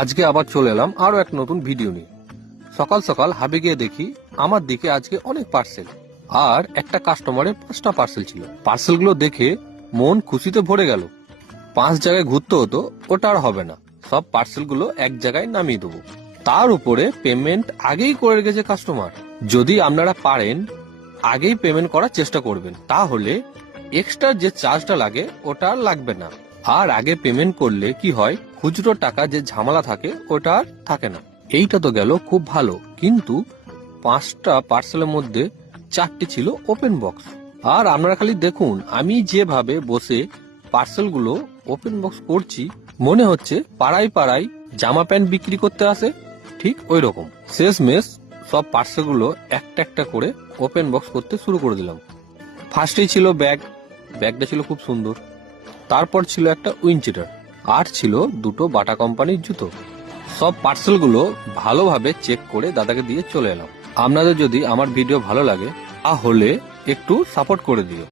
আজকে আবার চলে এলাম আরো এক নতুন ভিডিও নিয়ে। সকাল সকাল হাবে গিয়ে দেখি আমার দিকে আজকে অনেক পার্সেল, আর একটা কাস্টমারের 5টা পার্সেল ছিল। পার্সেলগুলো দেখে মন খুশিতে ভরে গেল। 5 জায়গায় ঘুরতে হতো, ওটা আর হবে না। সব পার্সেলগুলো এক জায়গায় নামিয়ে দেবো। তার উপরে পেমেন্ট আগেই করে রেখেছে কাস্টমার। যদি আপনারা পারেন আগেই পেমেন্ট করার চেষ্টা করবেন, তাহলে এক্সট্রা যে চার্জটা লাগে ওটা আর লাগবে না। আর আগে পেমেন্ট করলে কি হয়, খুচরো টাকা যে ঝামেলা থাকে ওটা আর থাকে না। এইটা তো গেল খুব ভালো, কিন্তু 5টা পার্সেলের মধ্যে 4টি ছিল ওপেন বক্স। আর আপনারা খালি দেখুন, আমি যেভাবে বসে পার্সেলগুলো ওপেন বক্স করছি, মনে হচ্ছে পাড়ায় পাড়ায় জামা প্যান্ট বিক্রি করতে আসে, ঠিক ওই রকম। শেষমেশ সব পার্সেলগুলো একটা একটা করে ওপেন বক্স করতে শুরু করে দিলাম। ফার্স্টেই ছিল ব্যাগটা ছিল খুব সুন্দর। তারপর ছিল একটা উইনচিটার, আর ছিল 2টো বাটা কোম্পানির জুতো। সব পার্সেলগুলো ভালোভাবে চেক করে দাদাকে দিয়ে চলে এলাম। আপনাদের যদি আমার ভিডিও ভালো লাগে তাহলে একটু সাপোর্ট করে দিও।